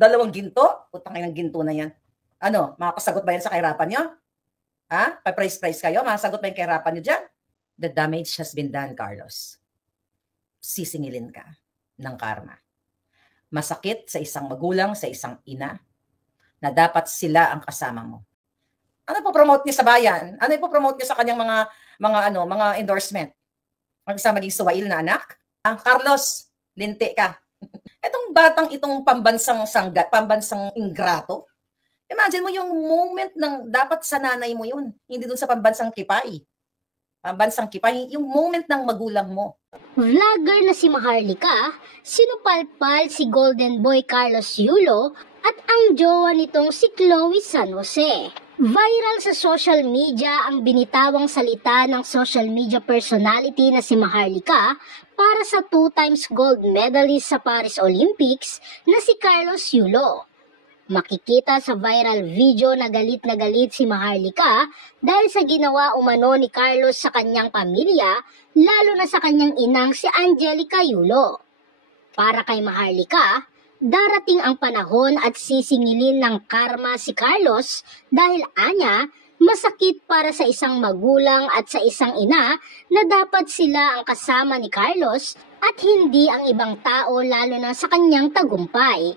2 ginto? Utang ng ginto na yan. Ano, makakasagot ba yan sa kahirapan nyo? Ha? Pa-price kayo? Makasagot ba yung kahirapan nyo dyan? The damage has been done, Carlos. Sisingilin ka ng karma. Masakit sa isang magulang, sa isang ina, na dapat sila ang kasama mo. Ano po promote niya sa bayan? Ano po promote niya sa kanyang mga endorsement? Ang isang maging suwail na anak? Carlos, linti ka. Itong batang itong pambansang sanggat, pambansang ingrato. Imagine mo yung moment ng dapat sa nanay mo yun, hindi dun sa pambansang kipay. Pambansang kipay, yung moment ng magulang mo. Vlogger na si Maharlika, sinupalpal si Golden Boy Carlos Yulo at ang jowa nitong si Chloe San Jose. Viral sa social media ang binitawang salita ng social media personality na si Maharlika para sa 2 times gold medalist sa Paris Olympics na si Carlos Yulo. Makikita sa viral video na galit si Maharlika dahil sa ginawa umano ni Carlos sa kanyang pamilya, lalo na sa kanyang inang si Angelica Yulo. Para kay Maharlika, darating ang panahon at sisingilin ng karma si Carlos dahil anya, masakit para sa isang magulang at sa isang ina na dapat sila ang kasama ni Carlos at hindi ang ibang tao lalo na sa kanyang tagumpay.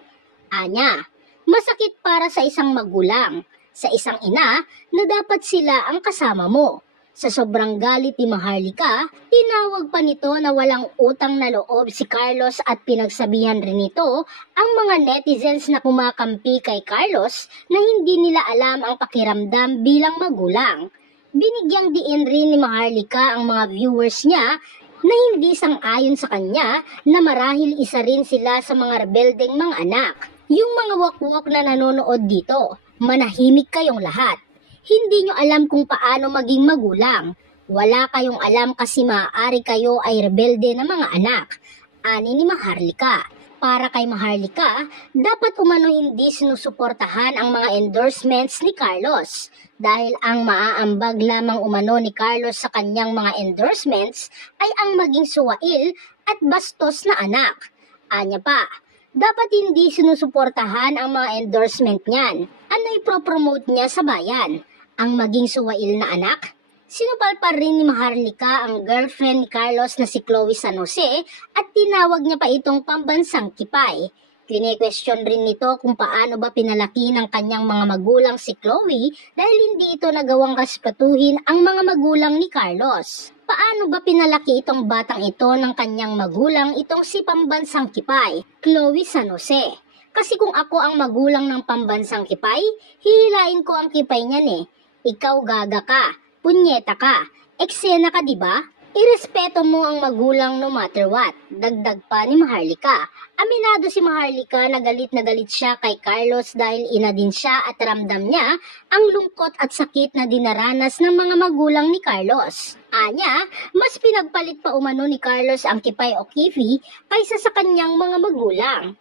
Anya, masakit para sa isang magulang, sa isang ina na dapat sila ang kasama mo. Sa sobrang galit ni Maharlika, tinawag pa nito na walang utang na loob si Carlos at pinagsabihan rin nito ang mga netizens na kumakampi kay Carlos na hindi nila alam ang pakiramdam bilang magulang. Binigyang diin rin ni Maharlika ang mga viewers niya na hindi sang-ayon sa kanya na marahil isa rin sila sa mga rebeldeng mga anak. Yung mga wakwak na nanonood dito, manahimik kayong lahat. Hindi nyo alam kung paano maging magulang. Wala kayong alam kasi maaari kayo ay rebelde na mga anak. Ani ni Maharlika. Para kay Maharlika, dapat umano hindi sinusuportahan ang mga endorsements ni Carlos. Dahil ang maaambag lamang umano ni Carlos sa kanyang mga endorsements ay ang maging suwail at bastos na anak. Anya pa, dapat hindi sinusuportahan ang mga endorsement niyan. Ano ipropromote niya sa bayan? Ang maging suwail na anak? Sinupalpal rin ni Maharlika ang girlfriend ni Carlos na si Chloe San Jose at tinawag niya pa itong pambansang kipay. Kine-question rin nito kung paano ba pinalaki ng kanyang mga magulang si Chloe dahil hindi ito nagawang respetuhin ang mga magulang ni Carlos. Paano ba pinalaki itong batang ito ng kanyang magulang itong si pambansang kipay, Chloe San Jose? Kasi kung ako ang magulang ng pambansang kipay, hihilain ko ang kipay niyan eh. Ikaw gaga ka, punyeta ka, eksena ka diba? Irespeto mo ang magulang no matter what. Dagdag pa ni Maharlika. Aminado si Maharlika na galit siya kay Carlos dahil ina din siya at ramdam niya ang lungkot at sakit na dinaranas ng mga magulang ni Carlos. Anya, mas pinagpalit pa umano ni Carlos ang kipay o kifi kaysa sa kanyang mga magulang.